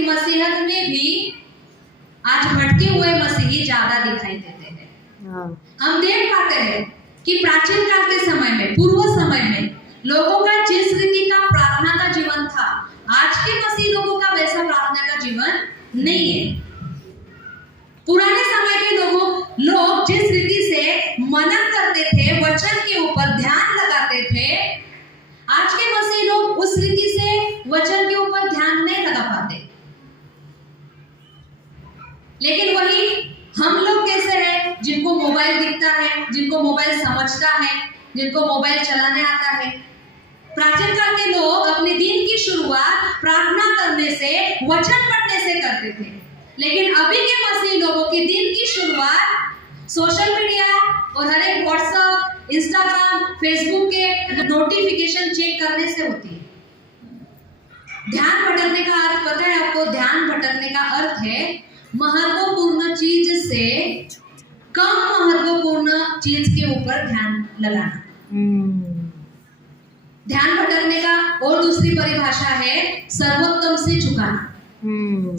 मसीहत में भी आज भटके हुए मसीही ज्यादा दिखाई देते हैं। हम देख पाते हैं कि प्राचीन काल के समय में, पूर्व समय में लोगों का जिस रीति का प्रार्थना का जीवन था, आज के मसीह लोगों का वैसा प्रार्थना का जीवन नहीं है। पुराने समय के लोग जिस रीति से मनन करते थे, वचन के ऊपर ध्यान लगाते थे, आज के मसीह लोग उस रीति से वचन के ऊपर ध्यान नहीं लगा पाते। लेकिन वही हम लोग कैसे हैं, जिनको मोबाइल दिखता है, जिनको मोबाइल समझता है, जिनको मोबाइल चलाने आता है। प्राचीन काल के लोग अपने दिन की शुरुआत प्रार्थना करने से, वचन पढ़ने से करते थे। लेकिन अभी के मसीह लोगों की दिन की शुरुआत सोशल मीडिया और हर एक व्हाट्सएप, इंस्टाग्राम, फेसबुक के नोटिफिकेशन चेक करने से होती है। ध्यान भटकने का अर्थ पता है आपको? ध्यान भटकने का अर्थ है महत्वपूर्ण चीज से कम महत्वपूर्ण चीज के ऊपर ध्यान लगाना। ध्यान भटकने का और दूसरी परिभाषा है सर्वोत्तम से झुकाना,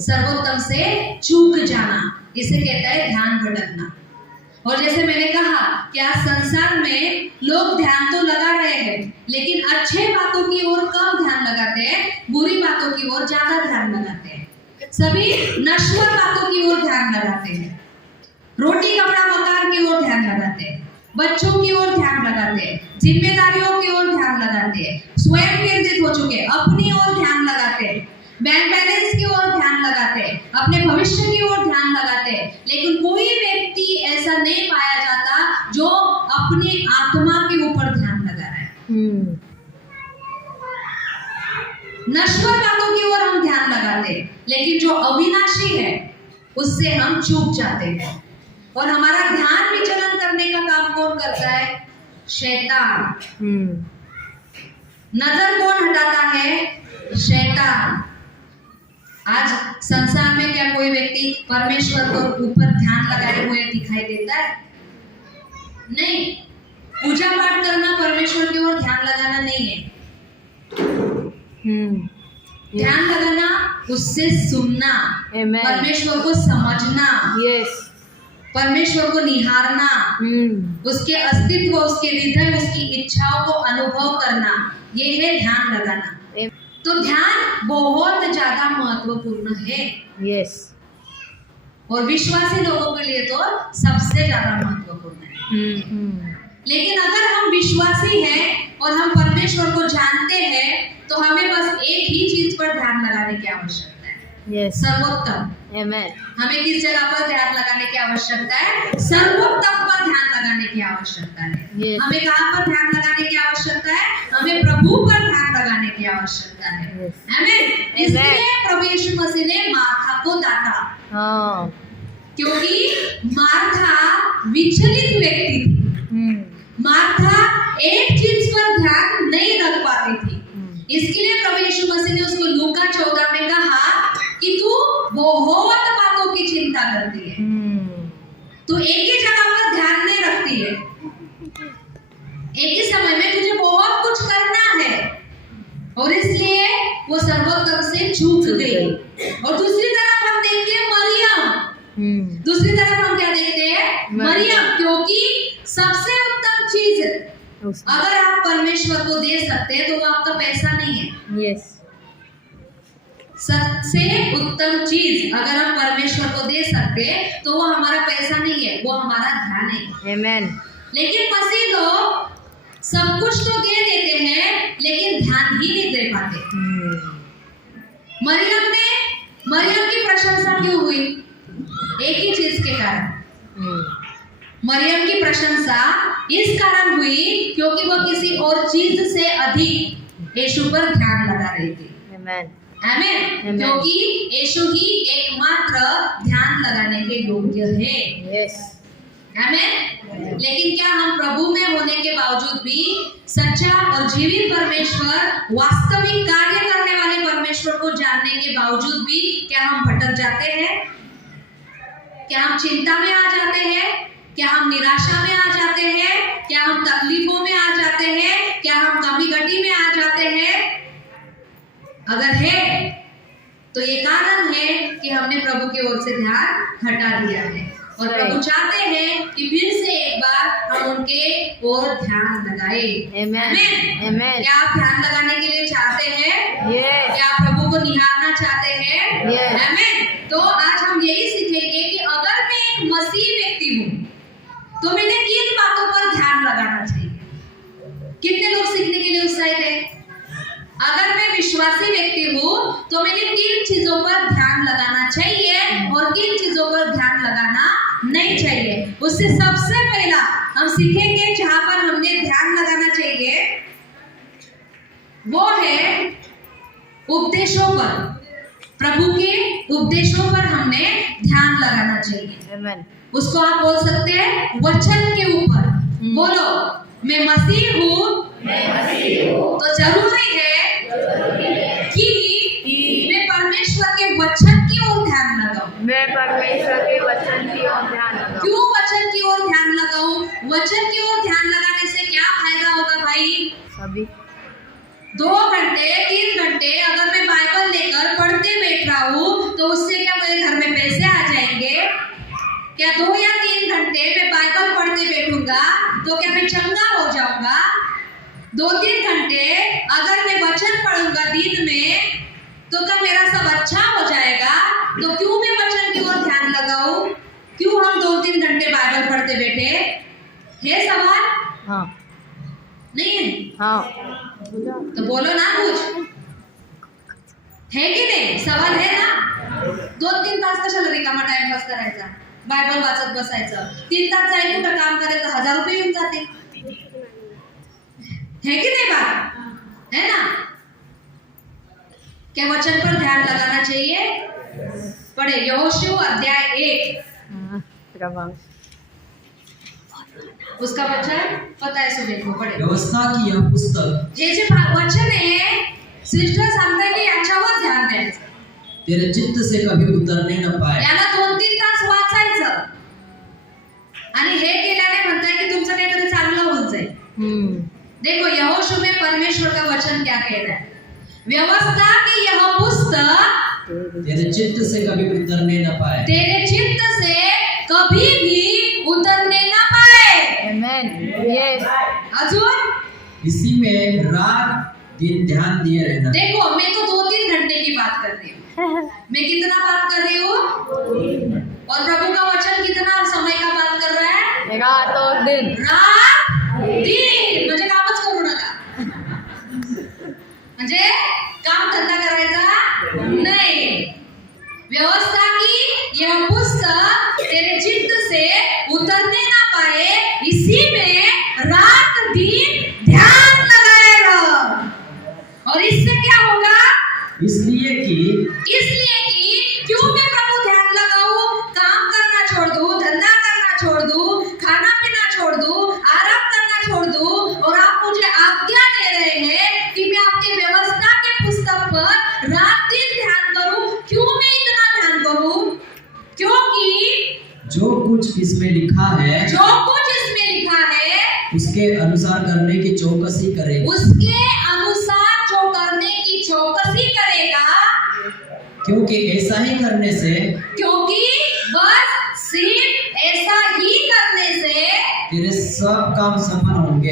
सर्वोत्तम से चूक जाना। इसे कहता है ध्यान भटकना। और जैसे मैंने कहा कि आज संसार में लोग ध्यान तो लगा रहे हैं, लेकिन अच्छे बातों की ओर कम ध्यान लगाते हैं, बुरी बातों की ओर ज्यादा ध्यान लगाते हैं। सभी नश्वर बातों की ओर ध्यान लगाते हैं, रोटी कपड़ा मकान की ओर ध्यान लगाते हैं, बच्चों की ओर ध्यान लगाते हैं, जिम्मेदारियों की ओर ध्यान लगाते हैं, स्वयं केंद्रित हो चुके अपनी ओर ध्यान लगाते हैं, बैंक बैलेंस की ओर ध्यान लगाते हैं, अपने भविष्य की ओर ध्यान लगाते हैं। लेकिन कोई व्यक्ति ऐसा नहीं पाया जाता जो अपनी आत्मा के ऊपर ध्यान लगा रहा है। नश्वर बातों की ओर हम ध्यान लगाते हैं, लेकिन जो अविनाशी है उससे हम चूक जाते हैं। और हमारा ध्यान विचलन करने का काम कौन करता है? शैतान। नजर कौन हटाता है? शैतान। आज संसार में क्या कोई व्यक्ति परमेश्वर को ऊपर ध्यान लगाए हुए दिखाई देता है? नहीं। पूजा पाठ करना परमेश्वर की ओर ध्यान लगाना नहीं है। ध्यान लगाना, उससे सुनना, परमेश्वर को समझना, परमेश्वर को निहारना, उसके अस्तित्व, उसके रिदम, उसकी इच्छाओं को अनुभव करना, ये है ध्यान लगाना। तो ध्यान बहुत ज्यादा महत्वपूर्ण है। और विश्वासी लोगों के लिए तो सबसे ज्यादा महत्वपूर्ण है। लेकिन अगर हम विश्वासी हैं और हम परमेश्वर को जानते हैं, तो हमें बस एक ही चीज पर ध्यान लगाने की आवश्यकता है, सर्वोत्तम। हमें किस जगह पर ध्यान लगाने की आवश्यकता है? सर्वोत्तम पर ध्यान लगाने की आवश्यकता है। हमें कहाँ पर ध्यान लगाने की आवश्यकता है? हमें प्रभु पर ध्यान लगाने की आवश्यकता है। आमीन। इसलिए प्रभु यीशु मसीह ने मार्था को डांटा, क्योंकि मार्था विचलित व्यक्ति थी। मार्था एक चीज पर ध्यान नहीं रख पाती थी। इसके लिए प्रभु यीशु मसीह ने उसको लूका 14 में कहा कि तू बहुत बातों की चिंता करती है, तू एक ही जगह पर ध्यान नहीं रखती है, एक ही समय में तुझे बहुत कुछ करना है, और इसलिए वो सर्वोत्तम से चूक गई। और दूसरी तरफ हम देखते हैं मरियम। दूसरी तरफ हम क्या देखते हैं? मरियम, क्योंकि सबसे उत्तम चीज अगर आप परमेश्वर को दे सकते हैं तो वो आपका पैसा नहीं है। सबसे उत्तम चीज अगर हम परमेश्वर को दे सकते हैं तो वो हमारा पैसा नहीं है, वो हमारा ध्यान है। लेकिन मसीह लोग सब कुछ तो दे देते हैं, लेकिन ध्यान ही नहीं दे पाते। मरियम की प्रशंसा क्यों हुई? एक ही चीज के कारण। मरियम की प्रशंसा इस कारण हुई क्योंकि वो किसी और चीज से अधिक यीशु पर ध्यान लगा रही थी। आमीन। क्योंकि यीशु ही एकमात्र ध्यान लगाने के योग्य है। आमीन। लेकिन क्या हम प्रभु में होने के बावजूद भी सच्चा और जीवित परमेश्वर, वास्तविक कार्य करने वाले परमेश्वर को जानने के बावजूद भी क्या हम भटक जाते हैं? क्या हम चिंता में आ जाते हैं? क्या हम निराशा में आ जाते हैं? क्या हम तकलीफों में आ जाते हैं? क्या हम कमी घटी में आ जाते हैं? अगर है तो ये कारण है कि हमने प्रभु की ओर से ध्यान हटा दिया है और प्रभु चाहते हैं कि फिर से एक बार हम उनके ओर ध्यान लगाए। आमेन। क्या आप ध्यान लगाने के लिए चाहते हैं? यस। क्या आप प्रभु को निहारना चाहते हैं? यस। आमेन। तो आज हम यही सीखेंगे कि अगर मैं एक मसीह व्यक्ति हूँ तो मैंने किन बातों पर ध्यान लगाना चाहिए। कितने लोग सीखने के लिए उत्साहित हैं? अगर मैं विश्वासी व्यक्ति हूँ तो मैंने किन चीजों पर ध्यान लगाना चाहिए और किन चीजों पर ध्यान लगाना नहीं चाहिए। उससे सबसे पहला हम सीखेंगे जहां पर हमने ध्यान लगाना चाहिए वो है उपदेशों पर। प्रभु के उपदेशों पर हमने ध्यान लगाना चाहिए। आमेन। उसको आप बोल सकते हैं वचन के ऊपर। बोलो, मैं मसीह हूँ तो जरूरी है कि मैं परमेश्वर के वचन की ओर ध्यान लगाऊं। मैं परमेश्वर के वचन की ओर ध्यान लगाऊं। क्यों वचन की ओर ध्यान लगाऊं? वचन की ओर ध्यान लगाने से क्या फायदा होगा भाई? सभी 2 घंटे 3 घंटे अगर मैं बाइबल लेकर पढ़ते बैठ रहा हूँ तो उससे क्या मेरे घर में पैसे आ जाएंगे? क्या 2 या 3 घंटे मैं बाइबल पढ़ते बैठूंगा तो क्या मैं चंगा हो जाऊंगा? 2-3 घंटे अगर मैं वचन पढ़ूंगा दिन में तो क्या मेरा सब अच्छा हो जाएगा? तो क्यों मैं वचन की ओर ध्यान लगाऊं? क्यों हम 2-3 घंटे बाइबल पढ़ते बैठे? है सवाल? हाँ। नहीं है? हाँ। तो बोलो ना कुछ। है की नाही? सवाल है ना? 2-3 तास कशाला रिकामा टाइमपास करायचा? बायबल वाचत बसायचं. 3 तास जाईल कुठं काम करायचं, 1000 रुपये येऊन जाते. है की नहीं बात? है ना? क्या वचन पर ध्यान लगाना चाहिए? पढ़े यहोशू अध्याय 1 उसका वचन पता है, सो देखो पढ़े. व्यवस्था की यह पुस्तक हे जे वचन आहे सिस्टर सांगताय की याच्यावर ध्यान द्यायचं. तेरे चित्त से कभी उतरने न पाए. याला 2-3 तास वाचायचं आणि हे केल्याने म्हणताय की तुमचं काहीतरी चांगलं होऊन जाईल. देखो यहोशू में परमेश्वर का वचन क्या कह रहा है? व्यवस्था की यह पुस्तक तेरे चित्त से कभी उतरने न पाए. तेरे चित्त से कभी भी उतरने ना पाए. आमेन। यस। अजून इसी में रात दिन ध्यान दिए रहना. देखो मैं तो 2-3 घंटे की बात कर रही हूँ. मैं कितना बात कर रही हूँ? और प्रभु का वचन कितना समय का बात कर रहा है? रात और दिन. रात दिन म्हणजे कामच करू नका. म्हणजे काम धंदा करायचा नहीं. व्यवस्था की यह पुस्तक तेरे चित्त से उतरने ना पाए, इसी में रात दिन ध्यान लगाए रहो. और इससे क्या होगा? इसलिए कि क्यों मैं प्रभु ध्यान लगाऊं? काम करना छोड़ दूं, धंधा करना छोड़ दूं, खाना पीना छोड़ दूं, आराम करना छोड़ दूं, और आप मुझे आज्ञा दे रहे हैं कि मैं आपकी व्यवस्था के पुस्तक पर रात दिन ध्यान करूं. क्यों मैं इतना ध्यान करूं? क्योंकि जो कुछ इसमें लिखा है उसके अनुसार करने की चौकसी करेगा. उसके अनुसार जो करने की चौकसी करेगा. क्योंकि ऐसा ही करने से क्योंकि बस सिर्फ ऐसा ही करने से तेरे सब काम सफल होंगे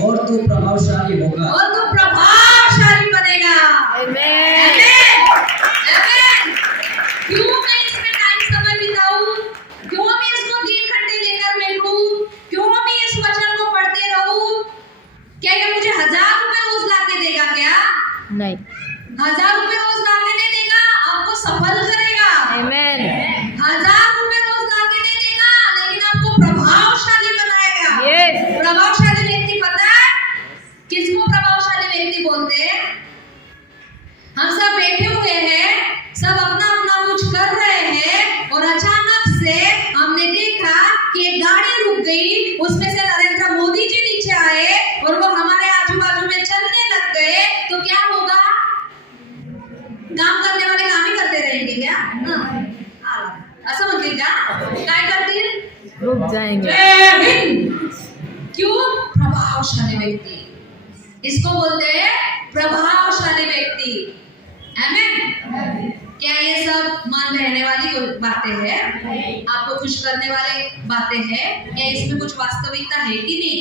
और तू प्रभावशाली होगा. और तू प्रभावशाली बनेगा. आमेन। आमेन. क्यों मैं इसमें टाइम समय बिताऊं? क्यों मैं इसको 3 घंटे लेकर बैठूं? क्यों मैं इस वचन को पढ़ते रहूं? क्या ये मुझे 1000 रुपए रोज लाके देगा? क्या नहीं. 1000 रुपए रोज लाके नहीं देगा, आपको सफल करेगा. आमेन। 1000 रुपए रोज लाके नहीं देगा, लेकिन आपको प्रभावशाली बनाएगा. यस। प्रभावशाली व्यक्ति पता है किसको प्रभावशाली व्यक्ति बोलते हैं? हम सब बैठे हुए हैं, सब अपना अपना कुछ कर रहे हैं, और अचानक से हमने देखा कि एक गाड़ी रुक गई, उसमें से नरेंद्र मोदी जी नीचे आए और वो हमारे आजू बाजू में चलने लग गए. तो क्या होगा? काम करने वाले काम ही करते रहेंगे क्या? असं म्हणतील का? काय करतील? रुक जाएंगे. क्यों? प्रभावशाली व्यक्ति. इसको बोलते हैं प्रभावशाली मन बहने वाली बातें हैं, आपको खुश करने वाले बातें हैं, क्या इसमें कुछ वास्तविकता है कि नहीं?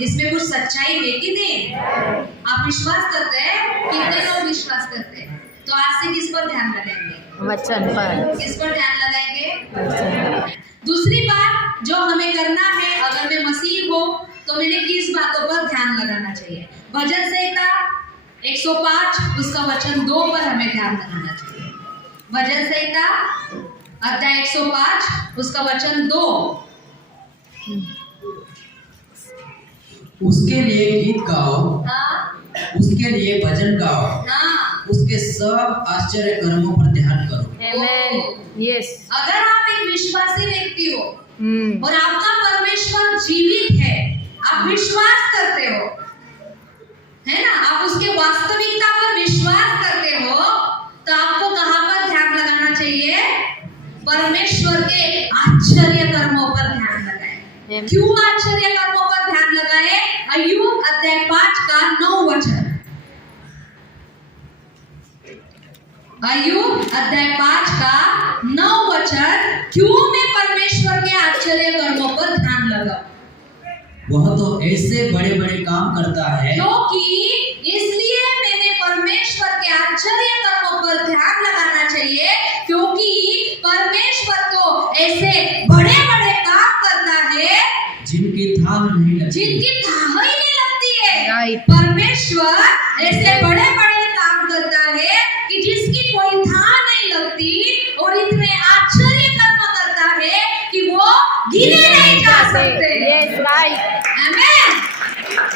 इसमें कुछ सच्चाई है कि नहीं? आप विश्वास करते हैं? कितने लोग विश्वास करते हैं? तो आज से किस पर ध्यान लगाएंगे? वचन पर। किस पर ध्यान लगाएंगे? वचन। दूसरी बात जो हमें करना है, अगर मैं मसीह हूँ तो मैंने किस बातों पर ध्यान लगाना चाहिए? भजन संहिता 105 उसका वचन 2 पर हमें ध्यान लगाना चाहिए। भजन संहिता अध्याय 105 उसका वचन 2। उसके लिए गीत गाओ, हाँ, उसके लिए भजन गाओ, हाँ, उसके सब आश्चर्य कर्मों पर ध्यान करो। आमेन। यस। अगर आप एक विश्वासी व्यक्ति हो हम्म। और आपका परमेश्वर जीवित है, आप विश्वास करते हो, है ना, आप उसके वास्तविकता पर विश्वास करते हो, तो आपको कहाँ पर ध्यान लगाना चाहिए? परमेश्वर के आश्चर्य कर्मों पर ध्यान लगाएं। क्यों आश्चर्य कर्मों पर ध्यान लगाएं? अय्यूब अध्याय 5 का 9 वचन। अय्यूब अध्याय 5 का 9 वचन। क्यों मैं परमेश्वर के आश्चर्य कर्मों पर ध्यान लगाऊं? वह तो ऐसे बड़े बड़े काम करता है, क्योंकि इसलिए मैंने परमेश्वर के आश्चर्य कर्मों पर ध्यान लगाना चाहिए, क्योंकि परमेश्वर तो ऐसे बड़े बड़े काम करता है जिनकी थाह नहीं लगती। जिनकी थाह ही नहीं लगती है। राइट। परमेश्वर ऐसे बड़े बड़े काम करता है कि जिसकी कोई थाह नहीं लगती, और इतने आश्चर्य कर्म करता है कि वो गिने नहीं जा सकते। Yes, right. Amen,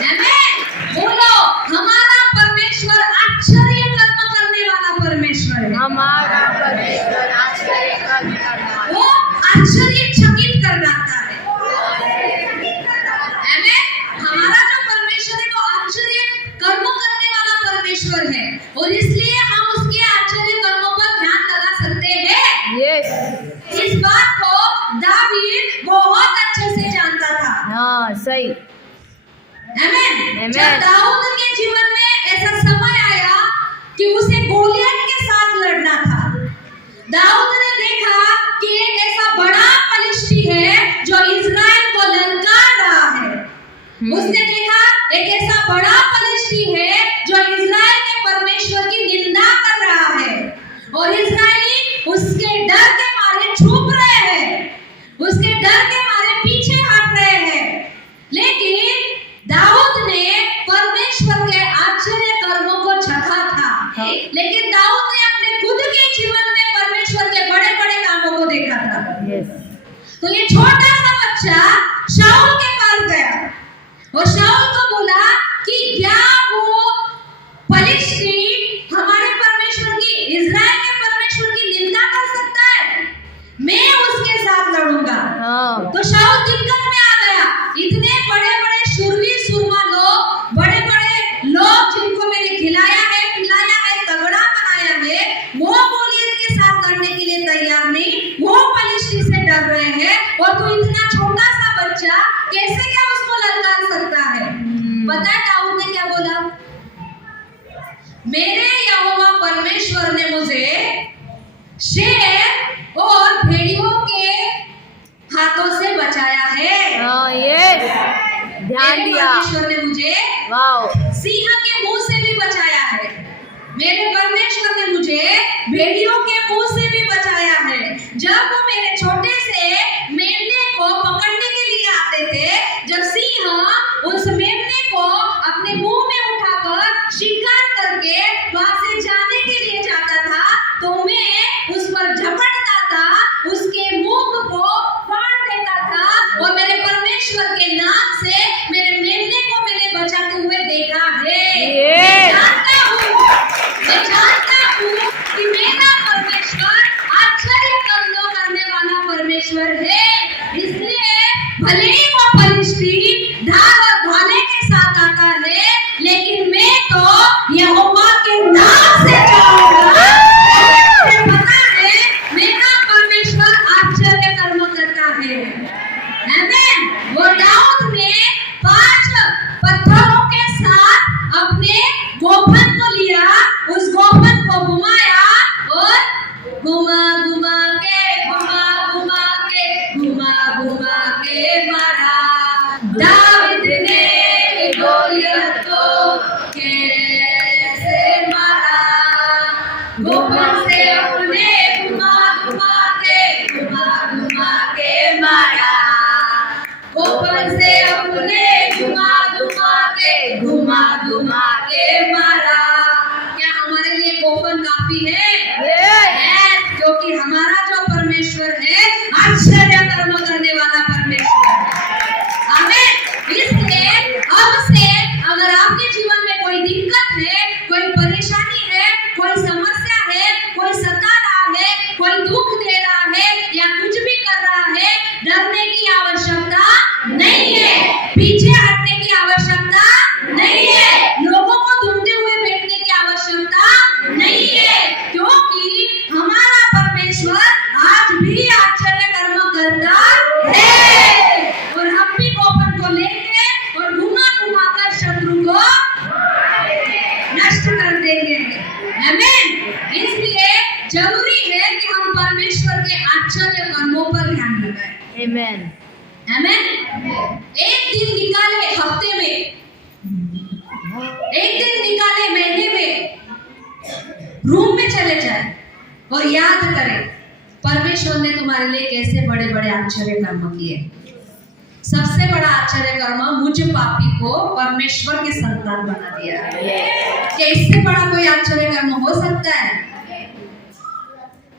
amen. बोलो, हमारा परमेश्वर आश्चर्य कर्म करने वाला परमेश्वर है। हमारा परमेश्वर आश्चर्य कर्म करने वाला। वो आश्चर्यचकित कर जाता है। आमेन। हमारा जो परमेश्वर है वो आश्चर्य कर्म करने वाला परमेश्वर है, और इसलिए हम उसके आश्चर्य कर्मों पर ध्यान लगा सकते हैं। यस। इस बात को दावीद बहुत अच्छे से जानता था। हाँ, सही। आमेन। आमेन। जब दाऊद के जीवन में ऐसा समय आया कि उसे गोलियत के साथ लड़ना था, दाऊद ने देखा कि एक ऐसा बड़ा पलिश्ती है जो इज़राइल को ललकार रहा है। उसने देखा एक ऐसा बड़ा पलिश्ती है जो इज़राइल के परमेश्वर की निंदा कर रहा है, और इज़राइली उसके डर के मारे छुप रहे हैं, उसके डर के मारे पीछे हट रहे हैं। लेकिन दाऊद ने परमेश्वर के आश्चर्य कर्मों को चखा था। लेकिन दाऊद ने अपने खुद के जीवन में परमेश्वर के बड़े बड़े कामों को देखा था। यस। तो ये छोटा सा बच्चा शाऊल के पास गया और शाऊल को बोला कि क्या वो पलिश्ती हमारे परमेश्वर की, इज़राइल के परमेश्वर की निंदा कर सकता है? मैं उसके साथ लड़ूंगा। हाँ। तो शाऊल दिक्कत में आ गया। इतने बड़े बड़े शूरवीर सुरमा लोग, बड़े बड़े लोग जिनको मैंने खिलाया है, पिलाया है, तगड़ा बनाया है, वो गोलियत के साथ लड़ने के लिए तैयार नहीं, वो पलिश्ती से डर रहे हैं, और तू इतना छोटा सा बच्चा कैसे क्या उसको ललकार सकता है? पता है दाऊद ने क्या बोला? मेरे यहोवा परमेश्वर ने मुझे शेर और भेड़ियों के हाथों से बचाया है। हाँ, यस। ध्यान मेरे दिया। परमेश्वर ने मुझे वाओ। सिंह के मुंह से भी बचाया है। मेरे परमेश्वर ने मुझे भेड़ियों के मुंह से भी बचाया है। जब वो मेरे छोटे से मेमने को पकड़ने के लिए आते थे, जब सिंह उस मेमने को अपने मुंह में उठाकर शिकार करके वहां से जाने के लिए जाता था, तो मैं उस पर झपटता था, उसके मुंह को फाड़ देता था, और मेरे परमेश्वर के नाम से मेरे मेमने को मैंने बचाते हुए देखा है। मैं जानता हूँ कि मेरा परमेश्वर आश्चर्य कर्म करने वाला परमेश्वर है। इसलिए भले ही वो पलिश्ती धार और भाले के साथ आता है, लेकिन मैं तो यहोवा के नाम से चलूंगा। मुझे पता है मेरा परमेश्वर आश्चर्य कर्म करता है। आमीन। वो दाऊद ने 5 पत्थरों के साथ अपने गोफन को लिया, उस गोफन को घुमाया और घुमा गोफन से अपने घुमा घुमा के मारा, गोफन से अपने घुमा के मारा। क्या हमारे लिए गोफन काफी है? क्योंकि हमारा जो परमेश्वर है आश्चर्य कर्म करने वाला परमेश्वर है। आमीन। इसलिए अब से अगर आपके जीवन में कोई दिक्कत है, कोई परेशानी है, कोई समस्या है, कोई सता रहा है, कोई दुख दे रहा है या कुछ भी कर रहा है, डरने की आवश्यकता नहीं है, पीछे हटने की आवश्यकता नहीं है, लोगों को ढूंढते हुए बैठने की आवश्यकता नहीं है, क्योंकि हमारा परमेश्वर आज भी आश्चर्य कर्म करता है। और हम भी गोफन को लेंगे और घुमा कर शत्रु को नष्ट कर देंगे। आमीन। इसलिए जरूरी है कि हम परमेश्वर के आश्चर्य कर्मों पर ध्यान लगाएं। Amen. आमीन। एक दिन निकाले हफ्ते में, एक दिन निकाले महीने में, रूम में चले जाए और याद करें परमेश्वर ने तुम्हारे लिए कैसे बड़े बड़े आश्चर्य कर्म किए। सबसे बड़ा आश्चर्य कर्म मुझ पापी को परमेश्वर के संतान बना दिया। क्या इससे बड़ा कोई आश्चर्य कर्म हो सकता है?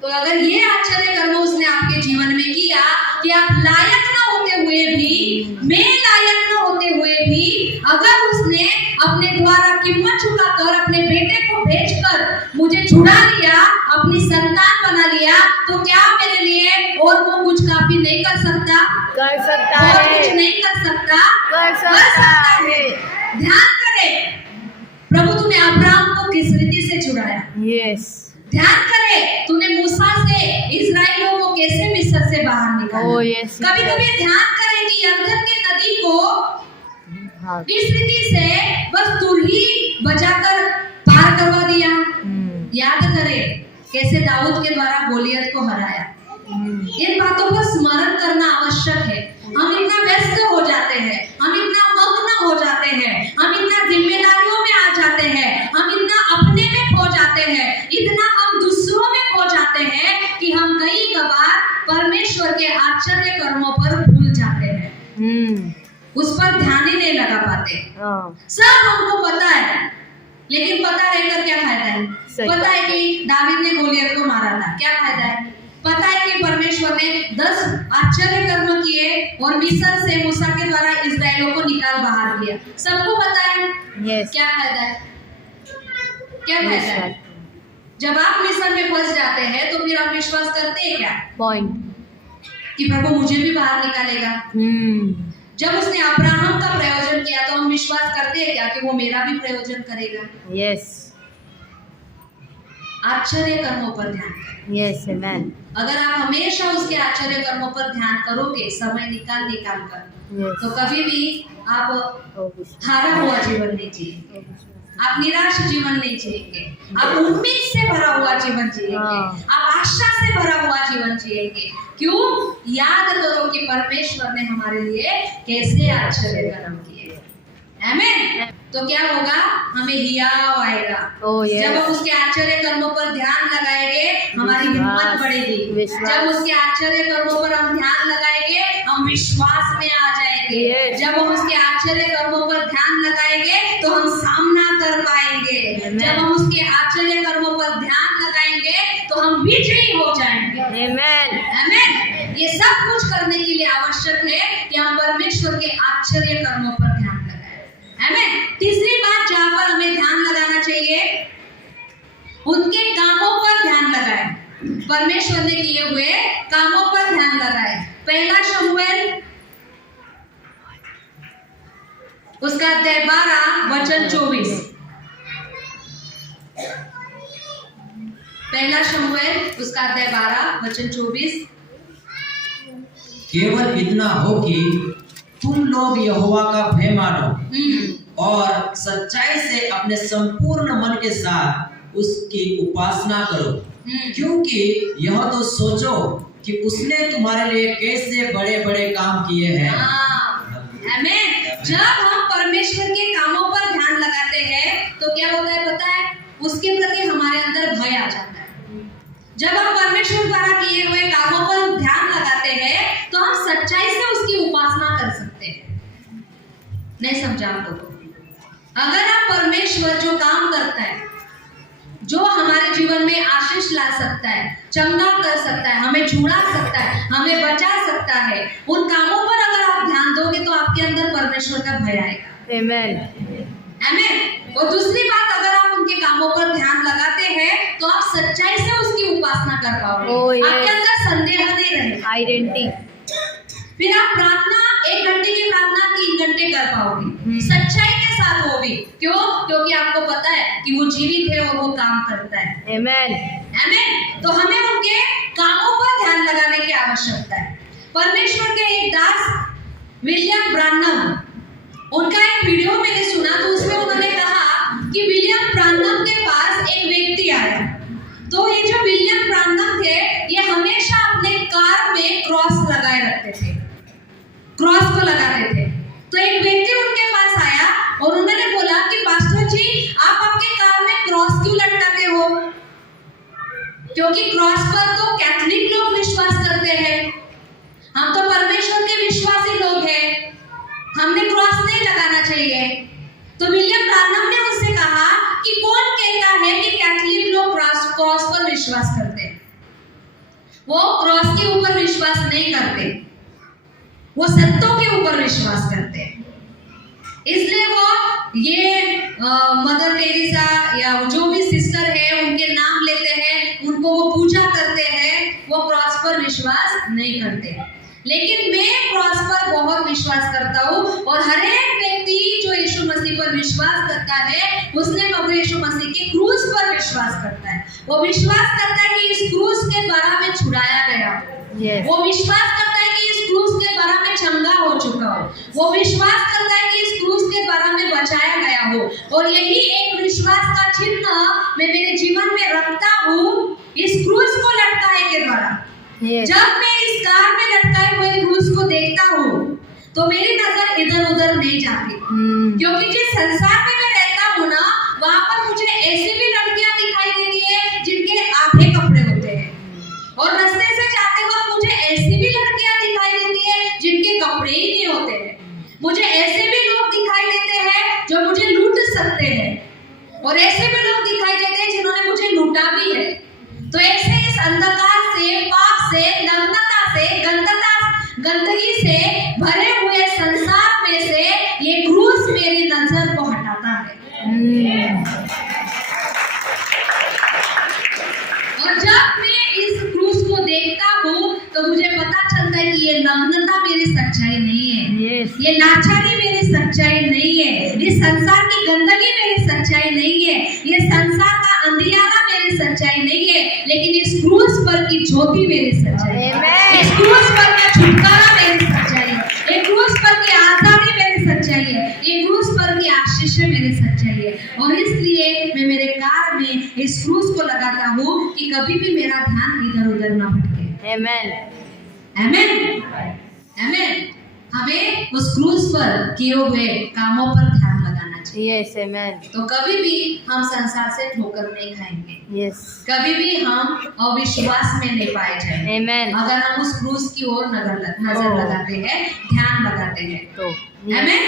तो अगर ये आश्चर्य कर्म उसने आपके जीवन में किया कि आप लायक न होते हुए भी, मैं लायक न होते हुए भी, अगर उसने अपने द्वारा कीमत चुकाकर अपने बेटे को भेजकर मुझे छुड़ा लिया, अपनी संतान बना लिया, तो क्या मेरे लिए और वो कुछ काफी नहीं कर सकता? कर सकता और है। कुछ नहीं कर सकता? कर सकता है। ध्यान करें, प्रभु तूने अब्राहम को किस रीति से छुड़ाया? Yes. ध्यान करें, तूने मूसा से इस्राएलियों को कैसे मिस्र से बाहर निकाला? Oh, yes. कभी कभी ध्यान करें कि यरदन की नदी को हाँ। इस रीति से बस तू ही बचाकर पार करवा दिया। याद करें कैसे दाऊद के द्वारा गोलियत को हराया। इन बातों पर स्मरण करना आवश्यक है। हम इतना व्यस्त हो जाते हैं, हम इतना मग्न हो जाते हैं, हम इतना जिम्मेदारियों में आ जाते हैं, हम इतना अपने में खो जाते हैं, इतना हम दूसरों में खो जाते हैं कि हम कई बार परमेश्वर के आश्चर्य कर्मों पर भूल जाते हैं, उस पर ध्यान ही नहीं लगा पाते। सब हमको पता है, लेकिन पता रहकर क्या फायदा है? पता है कि दावीद ने गोलियत को मारा था, क्या फायदा है? पता है कि परमेश्वर ने 10 आश्चर्य कर्म किए और मिस्र से मूसा के द्वारा इस्राएलियों को निकाल बाहर किया, सबको पता है। Yes. क्या फायदा है? क्या फायदा Yes, है? जब आप मिस्र में फंस जाते हैं तो फिर आप विश्वास करते हैं क्या Point. कि प्रभु मुझे भी बाहर निकालेगा? जब उसने अब्राहम का प्रयोजन किया तो हम विश्वास करते हैं क्या कि वो मेरा भी प्रयोजन करेगा? Yes. आश्चर्य कर्मों पर ध्यान करें। Yes, amen. अगर आप हमेशा उसके आश्चर्य कर्मों पर ध्यान करोगे, समय निकाल कर, Yes. तो कभी भी आप Oh, हारा हुआ जीवन नहीं जिएंगे, आप निराश जीवन नहीं जिएंगे, आप उम्मीद से भरा हुआ जीवन जिएंगे, हाँ। आप आशा से भरा हुआ जीवन जिएंगे। क्यों? याद करो कि परमेश्वर ने हमारे लिए कैसे आश्चर्य कर्म किए। आमीन। तो क्या होगा? हमें हियाव आएगा। Oh, yes. जब हम उसके आश्चर्य कर्मों पर ध्यान लगाएंगे, हमारी हिम्मत बढ़ेगी। जब उसके आश्चर्य कर्मों पर हम ध्यान लगाएंगे, हम विश्वास में आ जाएंगे। Yes. जब हम उसके आश्चर्य कर्मों पर ध्यान लगाएंगे तो हम सामना कर पाएंगे। Amen. जब हम उसके आश्चर्य कर्मों पर ध्यान लगाएंगे तो हम विजयी हो जाएंगे। Amen. आमीन। ये सब कुछ करने के लिए आवश्यक है कि हम परमेश्वर के आश्चर्य कर्मों पर ध्यान लगाएं। आमीन। तीसरी बात जहाँ पर हमें ध्यान लगाना चाहिए, उनके कामों पर ध्यान लगाएं। परमेश्वर ने किए हुए कामों पर ध्यान लगाएं। पहला शमूएल उसका अध्याय 12 वचन 24। पहला शमूएल उसका अध्याय 12 वचन 24। केवल इतना हो कि तुम लोग यहोवा का भय मानो और सच्चाई से अपने संपूर्ण मन के साथ उसकी उपासना करो, क्योंकि यह तो सोचो कि उसने तुम्हारे लिए कैसे बड़े बड़े काम किए हैं। आमीन। जब हम परमेश्वर के कामों पर ध्यान लगाते हैं तो क्या होता है पता है? उसके प्रति हमारे अंदर भय आ जाता है। जब हम परमेश्वर द्वारा किए हुए कामों पर ध्यान लगाते हैं तो हम सच्चाई से उसकी उपासना कर सकते हैं। नहीं समझा आप लोगों? अगर आप परमेश्वर जो काम करता है, जो हमारे जीवन में आशीष ला सकता है, चंगा कर सकता है, हमें छुड़ा सकता है, हमें बचा सकता है, उन कामों पर अगर आप ध्यान दोगे तो आपके अंदर परमेश्वर का भय आएगा। Amen. आमीन। और दूसरी बात, अगर आप उनके कामों पर ध्यान लगाते हैं तो आप सच्चाई से उसकी उपासना कर पाओगे। Oh, yes. आपके अंदर संदेह नहीं रहेगा। Identity. फिर आप प्रार्थना 1 घंटे की प्रार्थना 3 घंटे कर पाओगे, सच्चाई के साथ वो भी। क्यों? क्योंकि आपको पता है कि वो जीवित है और वो काम करता है। Amen. आमीन। तो हमें उनके कामों पर ध्यान लगाने की आवश्यकता है। परमेश्वर के एक दास विलियम ब्रानम, उनका एक वीडियो मैंने सुना तो उसमें उन्होंने कहा कि विलियम ब्रानम के पास एक व्यक्ति आया। तो ये जो विलियम ब्रानम थे, ये हमेशा अपने कार में क्रॉस लगाए रखते थे, क्रॉस को लगाते थे। तो एक व्यक्ति उनके पास आया और उन्होंने बोला कि पास्टर जी, आप आपके कार में क्रॉस क्यों लटकाते हो? क्योंकि क्रॉस पर तो कैथोलिक लोग विश्वास करते हैं, हम तो परमेश्वर के विश्वासी लोग हैं, हमने क्रॉस नहीं लगाना चाहिए। तो विलियम ब्रानम ने उससे कहा कि कौन कहता है कि कैथोलिक लोग क्रॉस पर विश्वास करते हैं? वो क्रॉस के ऊपर विश्वास नहीं करते, वो सत्यों के ऊपर विश्वास करते हैं। इसलिए वो ये मदर टेरेसा या जो भी सिस्टर है उनके नाम लेते हैं, उनको वो पूजा करते हैं, वो क्रॉस पर विश्वास नहीं करते। लेकिन मैं क्रॉस पर बहुत विश्वास करता हूँ और हर एक व्यक्ति जो यीशु मसीह पर विश्वास करता है, उसने प्रभु यीशु मसीह के क्रूस पर विश्वास करता है। वो विश्वास करता है कि इस क्रूस के द्वारा मैं छुड़ाया गया हूँ। Yes. वो विश्वास करता है कि इस क्रूस के द्वारा मैं चंगा हो चुका हूँ। वो विश्वास करता है कि इस क्रूस के द्वारा मैं बचाया गया हूँ। और यही एक विश्वास का चिन्ह मैं मेरे जीवन में रखता हूँ, इस क्रूस को लटकाए के द्वारा। Yes. जब मैं इस कार में लटकाए हुए क्रूस को देखता हूँ तो मेरी नजर इधर उधर नहीं जाती, क्योंकि जिस संसार में मैं रहता हूँ ना, वहाँ पर मुझे ऐसी भी लड़कियां दिखाई देती है जिनके आधे कपड़े होते हैं, और रास्ते से जाते वक्त मुझे ऐसी भी लड़कियां दिखाई देती है जिनके कपड़े ही नहीं होते हैं। मुझे ऐसे भी लोग दिखाई देते हैं जो मुझे लूट सकते हैं, और ऐसे भी लोग दिखाई देते हैं जिन्होंने मुझे लूटा भी है। तो ऐसे इस अंधकार से, पाप से, नग्नता से, गंदगी से भरे हुए संसार में से ये क्रूस मेरी नजर को हटाता है। और जब मैं इस क्रूस को देखता हूँ तो मुझे पता चलता है कि ये नग्नता मेरी सच्चाई नहीं है। Yes. ये लाचारी मेरी सच्चाई नहीं है, ये संसार की गंदगी मेरी सच्चाई नहीं है, ये संसार का अंधियारा मेरी सच्चाई नहीं है, लेकिन इस क्रूस पर की ज्योति मेरी सच्चाई है। Amen. इस क्रूस पर का छुटकारा मेरी सच्चाई है, ये क्रूस पर की आजादी मेरी सच्चाई है, ये क्रूस पर की आशीष मेरी सच्चाई है। और इसलिए मैं मेरे कार में इस क्रूस को लगाता हूँ कि कभी भी मेरा ध्यान इधर उधर ना भटके। Amen. आमीन, आमीन। हमें उस क्रूस पर किए हुए कामों पर ध्यान लगाना चाहिए। Yes. Amen. तो कभी भी हम संसार से ठोकर नहीं खाएंगे, Yes. कभी भी हम अविश्वास में नहीं पाए जाएंगे। Amen. अगर हम उस क्रूस की ओर नजर लगाते हैं, ध्यान लगाते हैं तो। आमीन।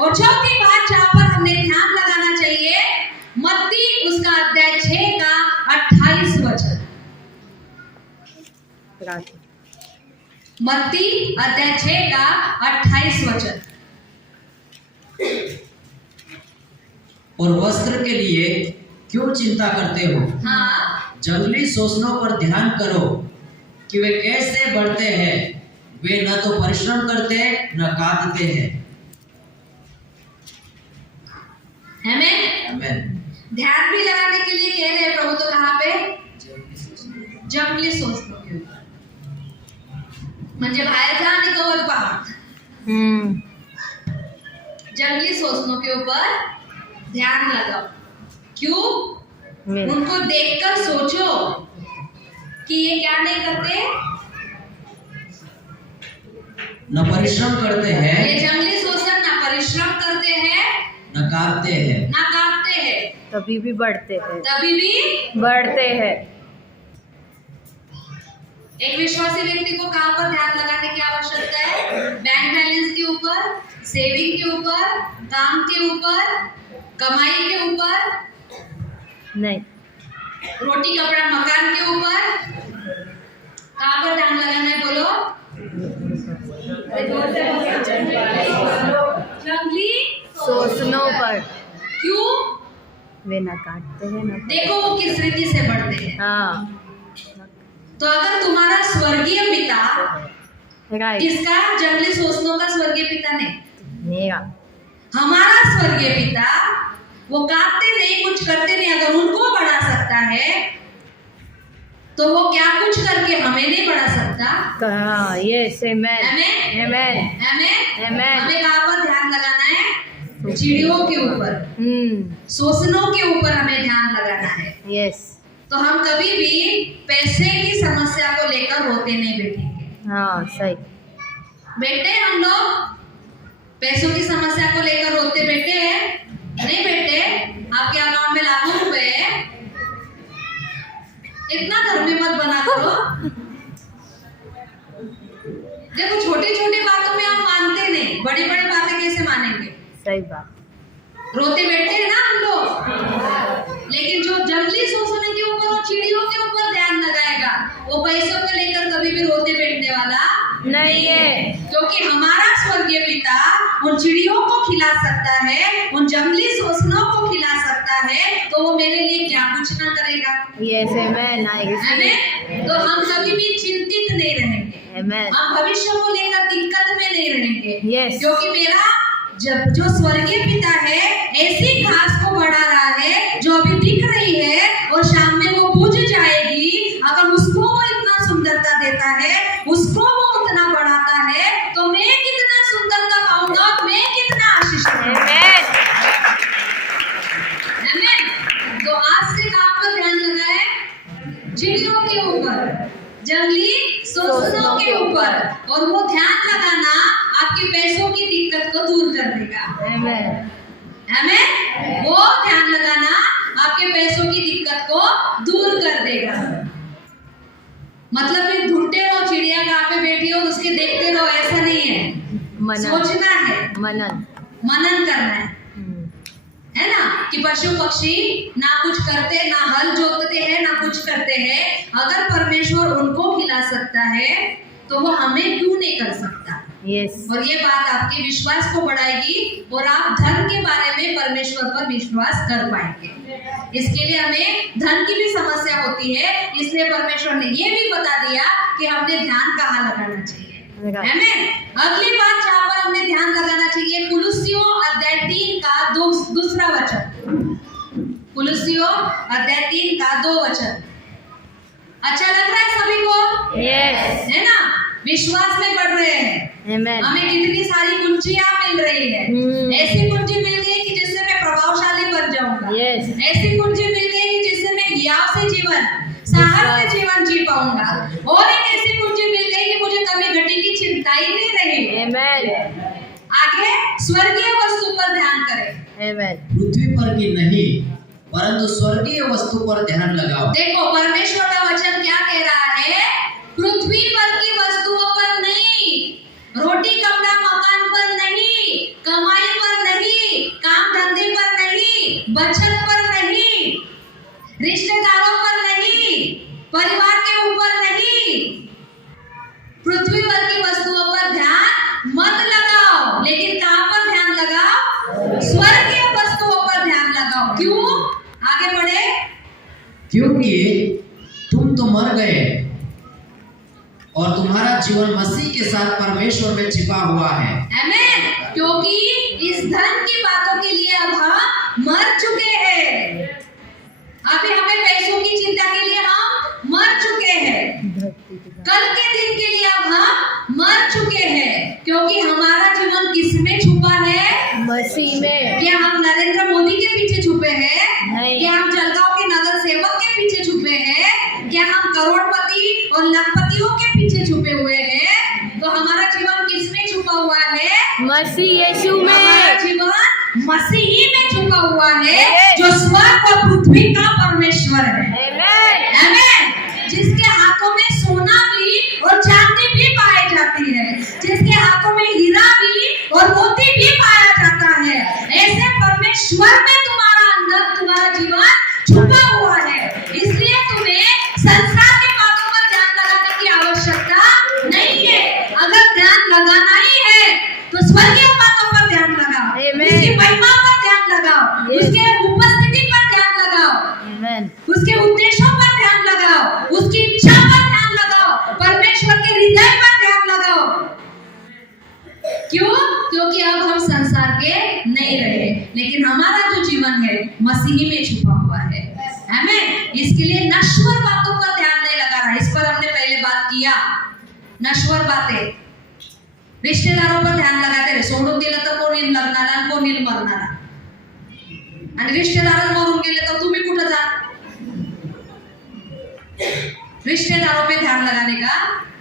और चौथी बात जहाँ पर हमने ध्यान लगाना चाहिए, मत्ती उसका अध्याय 6 का 28 वचन। मत्ती अध्याय 6 का 28 वचन। और वस्त्र के लिए क्यों चिंता करते हो? हाँ, जंगली शोषणों पर ध्यान करो कि वे कैसे बढ़ते हैं, वे न तो परिश्रम करते न काटते हैं। आमीन। ध्यान भी लगाने के लिए कह रहे हैं प्रभु, तो कहाँ पे? जंगली शोषणों के ऊपर, म्हणजे बाहेर जा आणि गवत पहा। जंगली शोषणों के ऊपर ध्यान लगाओ। क्यों? उनको देखकर सोचो कि ये क्या नहीं करते, न परिश्रम करते हैं, ये जंगली शोषण ना परिश्रम करते हैं न काटते हैं। ना काटते हैं। तभी भी बढ़ते हैं, तभी भी बढ़ते हैं। एक विश्वासी व्यक्ति को कहाँ पर ध्यान लगाने की आवश्यकता है? बैंक बैलेंस के ऊपर, सेविंग के ऊपर, काम के ऊपर, कमाई के ऊपर नहीं, रोटी कपड़ा मकान के ऊपर। कहाँ पर ध्यान लगाना है बोलो? जंगली सोचनों पर। क्यों? वे ना काटते हैं ना। देखो वो किस रीति से बढ़ते हैं। हाँ, तो अगर तुम्हारा स्वर्गीय पिता, राइट, किसका? जंगली सोचनों का स्वर्गीय पिता नहीं, मेरा, हमारा स्वर्गीय पिता, वो काटते नहीं, कुछ करते नहीं, अगर उनको बढ़ा सकता है तो वो क्या कुछ करके हमें नहीं बढ़ा सकता? हाँ, यस, आमेन, आमेन, आमेन, आमेन। आमेन। हमें कहाँ पर ध्यान लगाना है? चिड़ियों के ऊपर, शोषणों के ऊपर हमें ध्यान लगाना है। यस, तो हम कभी भी पैसे की समस्या को लेकर रोते नहीं बैठेंगे। हाँ, सही, बैठे हैं हम लोग पैसों की समस्या को लेकर रोते बैठे हैं? नहीं बैठे। आपके अकाउंट में लाखों रुपए है, इतना घर में मत बना करो। देखो छोटी छोटी बातों में हम मानते नहीं, बड़ी बड़ी बातें कैसे मानेंगे? सही बात। रोते बैठते हैं ना हम लोग। लेकिन जो जंगली शोषण के ऊपर और चिड़ियों के ऊपर ध्यान लगाएगा, वो पैसों को लेकर कभी भी रोते बैठने वाला नहीं है, क्योंकि हमारा स्वर्गीय पिता उन चिड़ियों को खिला सकता है, उन जंगली शोषणों को खिला सकता है, तो वो मेरे लिए क्या कुछ ना करेगा? यस, आमेन, आमेन। तो हम कभी भी चिंतित नहीं रहेंगे, आमेन, हम भविष्य को लेकर दिक्कत में नहीं रहेंगे। यस, क्योंकि मेरा जब जो स्वर्गीय पिता है ऐसी घास को बढ़ा रहा है जो अभी दिख रही है और शाम में वो बुझ जाएगी। अगर उसको वो इतना सुंदरता देता है, उसको वो उतना बढ़ाता है, तो मैं कितना सुंदरता पाऊंगा, मैं कितना आशीष पाऊंगा। आमीन। तो आज से कहाँ पर ध्यान लगा है? चिड़ियों के ऊपर, जंगली शोषणों के ऊपर। और वो ध्यान लगाना आपके पैसों की दिक्कत को दूर कर देगा। आमेन, आमीन। वो ध्यान लगाना आपके पैसों की दिक्कत को दूर कर देगा। मतलब फिर ढूंढते रहो चिड़िया कहाँ पे बैठी हो, उसके देखते रहो, ऐसा नहीं है। मनन, सोचना है, मनन करना है ना? कि पशु पक्षी ना कुछ करते, ना हल जोतते हैं, ना कुछ करते हैं। अगर परमेश्वर उनको खिला सकता है तो वो हमें क्यों नहीं कर सकता? यस, और ये बात आपके विश्वास को बढ़ाएगी और आप धन के बारे में परमेश्वर पर विश्वास कर पाएंगे। इसके लिए हमें धन की भी समस्या होती है, इसलिए परमेश्वर ने ये भी बता दिया कि हमने ध्यान कहाँ लगाना चाहिए। आमीन। अगली बात जहाँ पर हमने ध्यान लगाना चाहिए, कुलुस्सियों अध्याय 3 का दूसरा वचन। कुलुस्सियों अध्याय 3 का 2 वचन। अच्छा लग रहा है सभी को? यस, है ना? विश्वास में बढ़ रहे हैं। आमेन, हमें कितनी सारी कुंजियां मिल रही है। ऐसी कुंजी मिल गई कि जिससे मैं प्रभावशाली बन जाऊंगा। यस, ऐसी कुंजी मिल गई कि जिससे मैं हियाव से जीवन, साहस से जीवन जी पाऊंगा। और एक ऐसी कुंजी मिल गई कि मुझे कभी घटी की चिंता ही नहीं रही। आमेन, आगे स्वर्गीय वस्तु पर ध्यान करें। आमेन, पृथ्वी पर की नहीं परंतु स्वर्गीय वस्तु पर ध्यान लगाओ। देखो परमेश्वर का वचन क्या कह रहा है? पृथ्वी पर की वस्तुओं पर नहीं, रोटी कपड़ा मकान पर नहीं, कमाई पर नहीं, काम धंधे पर नहीं, बचत पर नहीं, रिश्तेदारों पर नहीं, परिवार के ऊपर नहीं। पृथ्वी पर की वस्तुओं पर ध्यान मत लगाओ, लेकिन कहाँ पर ध्यान लगाओ? स्वर्गीय वस्तुओं पर ध्यान लगाओ। क्यों? आगे बढ़े। क्योंकि तुम तो मर गए और तुम्हारा जीवन मसीह के साथ परमेश्वर में छिपा हुआ है। आमीन। क्योंकि इस धन की बातों के लिए अब हम मर चुके हैं। अभी हमें पैसों की चिंता के लिए हम मर चुके हैं। कल के दिन के लिए अब हम मर चुके हैं। क्योंकि हमारा जीवन किसमें छुपा है? मसीह में। क्या हम नरेंद्र मोदी के पीछे छुपे हैं? नहीं। क्या हम जलगांव के नगर सेवक के पीछे छुपे हैं? क्या हम करोड़पति और लखपतियों के पीछे छुपे हुए हैं? तो हमारा जीवन किसमें छुपा हुआ है? मसीह यीशु हमारा में। जीवन मसीही में छुपा हुआ है, जो स्वर्ग और पृथ्वी का परमेश्वर है। आमेन। जिसके हाथों में सोना भी और चांदी भी पाई जाती है, जिसके हाथों में हीरा भी और मोती भी पाया जाता है, ऐसे परमेश्वर में तुम्हारा अंदर तुम्हारा जीवन छुपा हुआ है। इसलिए तुम्हें संसार की बातों पर ध्यान लगाने की आवश्यकता नहीं है। अगर ध्यान लगाना ही है तो स्वर्गीय बातों पर ध्यान लगाओ, उसकी महिमा पर ध्यान लगाओ, उसके उपस्थिति पर ध्यान लगाओ, उसके उद्देश्यों पर ध्यान लगाओ, उसकी इच्छा पर ध्यान लगाओ, परमेश्वर के हृदय पर ध्यान लगाओ। क्यों? क्योंकि अब हम संसार के नहीं रहे, लेकिन हमारा जो जीवन है मसीही में छुपा हुआ है। आमेन। इसके लिए नश्वर बातों पर ध्यान नहीं लगा रहा। इस पर हमने पहले बात किया। नश्वर बातें, रिश्तेदारों पर ध्यान लगाते रहे। सोडून दिलं तर कोणी लग्नाला कोणी मरणारा, आणि रिश्तेदार मरून गेले तर तुम्ही कुठं जा? रिश्तेदारों पे ध्यान लगाने का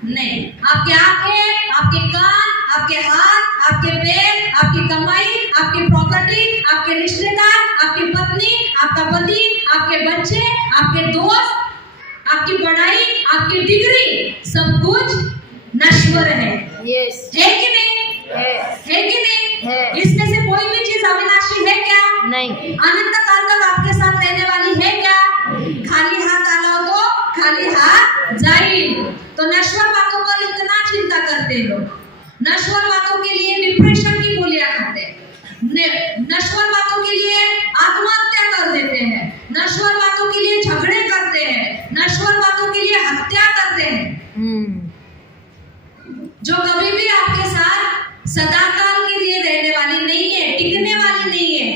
नहीं। आपकी आंखें, आपके कान, आपके हाथ, आपके पैर, आपकी कमाई, आपकी प्रॉपर्टी, आपके रिश्तेदार, आपकी पत्नी, आपका पति, आपके बच्चे, आपके दोस्त, आपकी पढ़ाई, आपकी डिग्री, सब कुछ नश्वर है। है कि नहीं? है कि नहीं? इसमें से कोई भी चीज अविनाशी है क्या? नहीं। अनंत काल तक आपके साथ रहने वाली है क्या? खाली हाथ आना हो तो खाली हाथ जाइए। तो नश्वर बातों पर इतना चिंता करते लोग, नश्वर बातों के लिए डिप्रेशन की गोलियां खाते हैं, नश्वर बातों के लिए आत्महत्या कर देते हैं, नश्वर बातों के लिए झगड़े करते हैं, नश्वर बातों के लिए हत्या करते हैं, जो कभी भी आपके साथ सदाकाल के लिए रहने वाली नहीं है, टिकने वाली नहीं है।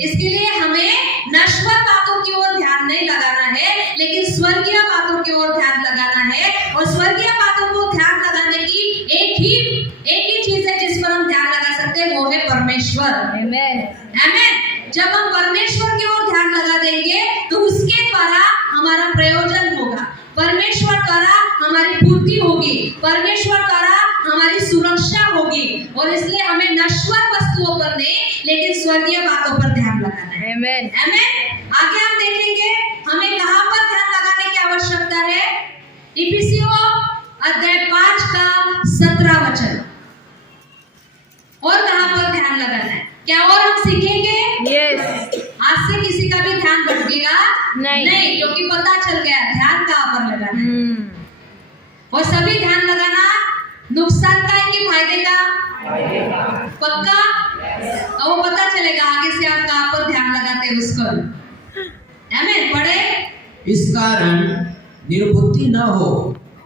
इसके लिए हमें नश्वर बातों की ओर ध्यान नहीं लगाना है, लेकिन स्वर्गीय बातों की ओर ध्यान लगाना है। और स्वर्गीय बातों को ध्यान लगाने की एक ही चीज है जिस पर हम ध्यान लगा सकते हैं, वो है परमेश्वर। आमेन। जब हम परमेश्वर की ओर ध्यान लगा देंगे तो उसके द्वारा हमारा प्रयोजन होगा, परमेश्वर द्वारा हमारी पूर्ति होगी, परमेश्वर द्वारा हमारी सुरक्षा होगी। और इसलिए हमें नश्वर वस्तुओं पर नहीं, लेकिन स्वर्गीय बातों पर ध्यान लगाना है। आमेन। आगे हम देखेंगे हमें कहां पर ध्यान लगाने की आवश्यकता है। इफिसियों अध्याय 5 का 17 वचन। और कहां पर ध्यान लगाना है? क्या और हम सीखेंगे? आज से किसी का भी ध्यान भटकेगा नहीं, क्योंकि पता चल गया ध्यान कहां पर लगाना है। और सभी ध्यान लगाना नुकसान का है कि फायदे का? पक्का? और वो पता चलेगा आगे से आप कहां पर ध्यान लगाते हैं उसको। आमेन। पढ़े। इस कारण निर्बुद्धि न हो,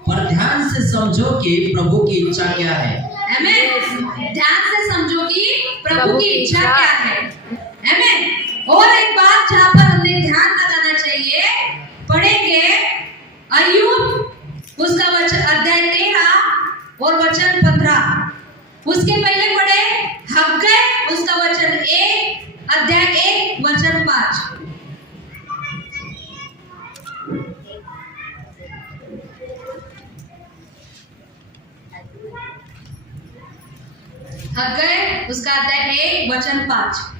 पर ध्यान से समझो कि प्रभु की इच्छा क्या है। आमेन। ध्यान से समझो कि प्रभु की इच्छा क्या है। आमेन। और एक बात जहाँ पर हमने ध्यान लगाना चाहिए, पढ़ेंगे अय्यूब उसका वचन अध्याय 13 और वचन 15। उसके पहले पढ़े हग्गै उसका वचन 1 अध्याय 1 वचन 5। हग्गै उसका अध्याय 1 वचन 5।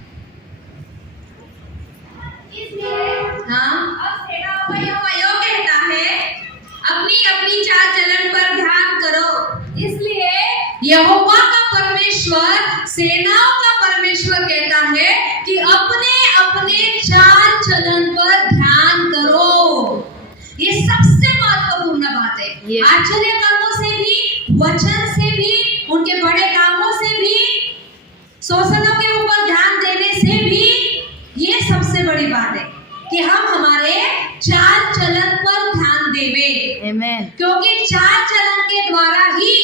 हाँ, अब यहोवा कहता है अपनी अपनी चाल चलन पर ध्यान करो। इसलिए यहोवा का परमेश्वर, सेनाओं का परमेश्वर कहता है कि अपने अपने चाल चलन पर ध्यान करो। ये सबसे महत्वपूर्ण बात है। आश्चर्य कर्मों से भी, वचन से भी, उनके बड़े कामों से भी, शोषणों के ऊपर ध्यान देने से भी, ये सबसे बड़ी बात है कि हम हमारे चाल चलन पर ध्यान देवे। क्योंकि चाल चलन के द्वारा ही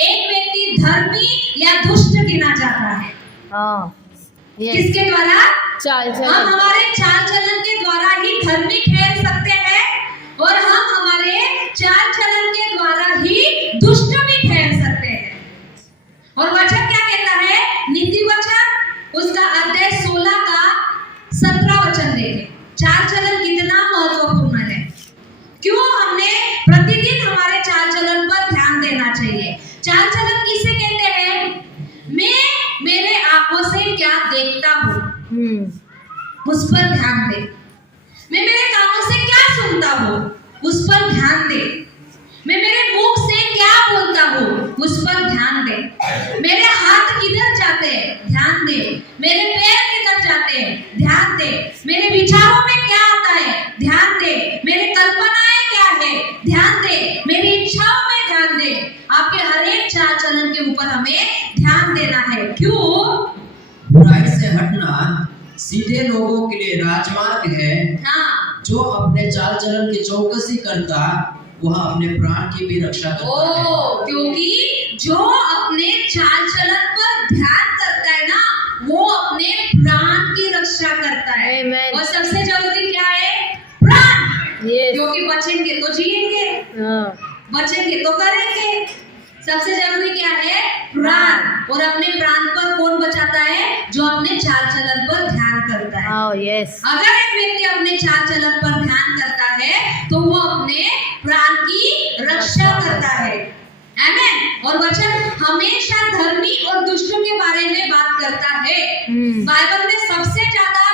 एक व्यक्ति धर्मी या दुष्ट गिना जाता है। किसके द्वारा? चाल चलन। हम हमारे चाल चलन के द्वारा ही धर्मी ठहर सकते हैं, और हम हमारे चाल चलन के द्वारा ही दुष्ट भी ठहर सकते हैं। और वचन क्या कहता है? नीति वचन उसका अध्याय 16 का 17 वचन देखें। चाल चलन कितना महत्वपूर्ण है, क्यों हमने प्रतिदिन हमारे चाल चलन पर ध्यान देना चाहिए। चाल चलन किसे कहते हैं? मैं मेरे आंखों से क्या देखता उस पर ध्यान दे। मैं मेरे कानों से क्या सुनता हूँ, उस पर ध्यान दे। मैं मेरे मुख से क्या बोलता हूँ, उस पर ध्यान दे। मेरे हाथ किधर जाते हैं, ध्यान दे। मेरे पैर किधर जाते हैं, ध्यान दे। मेरे विचारों में क्या आता है, ध्यान दे। मेरी कल्पनाएं क्या है, ध्यान दे। मेरी इच्छाओं में ध्यान दे। आपके हर एक चाल चलन के ऊपर हमें ध्यान देना है। क्यों? बुराई से हटना सीधे लोगों के लिए राजमार्ग है। हाँ, जो जो अपने चाल चलन की चौकसी करता वह अपने प्राण की भी रक्षा करता है। क्योंकि जो अपने चाल चलन पर ध्यान करता है ना, वो अपने प्राण की रक्षा करता है। Amen. और सबसे जरूरी क्या है? प्राण। Yes. क्योंकि बचेंगे तो जिएंगे, बचेंगे तो करेंगे। सबसे जरूरी क्या है? प्राण। और अपने प्राण पर कौन बचाता है? जो अपने चाल चलन पर ध्यान करता है। Oh, yes. अगर एक व्यक्ति अपने चाल चलन पर ध्यान करता है तो वो अपने प्राण की रक्षा करता है। आमीन। और वचन हमेशा धर्मी और दुष्टों के बारे में बात करता है। बाइबल में सबसे ज्यादा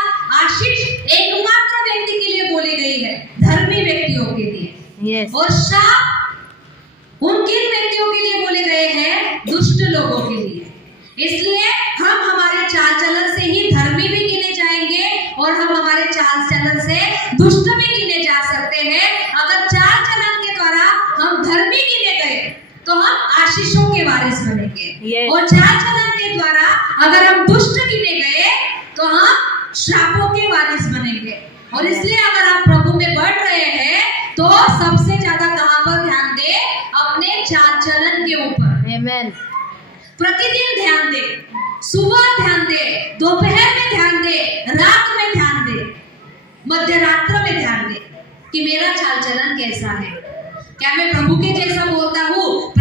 आशीष एकमात्र व्यक्ति के लिए बोली गई है, धर्मी व्यक्तियों के लिए। Yes. और शाप उन किन व्यक्तियों के लिए बोले गए हैं? दुष्ट लोगों के लिए। इसलिए हम हमारे चाल चलन से ही धर्मी भी गिने जाएंगे और हम हमारे चाल चलन से दुष्ट भी गिने जा सकते हैं। अगर चाल चलन के द्वारा हम धर्मी गिने गए तो हम आशीषों के वारिस बनेंगे। Yes. और चाल चलन के द्वारा अगर हम दुष्ट गिने गए तो हम श्रापों के वारिस बनेंगे। और इसलिए अगर आप प्रभु में बढ़ रहे हैं तो सबसे ज्यादा कहां पर ध्यान दे? अपने चाल चलन के ऊपर। Amen. प्रतिदिन ध्यान दे, सुबह ध्यान दे, दोपहर में ध्यान दे, रात में ध्यान दे, मध्य रात्र में ध्यान दे कि मेरा चाल चलन कैसा है। क्या मैं प्रभु के जैसा बोलता हूँ?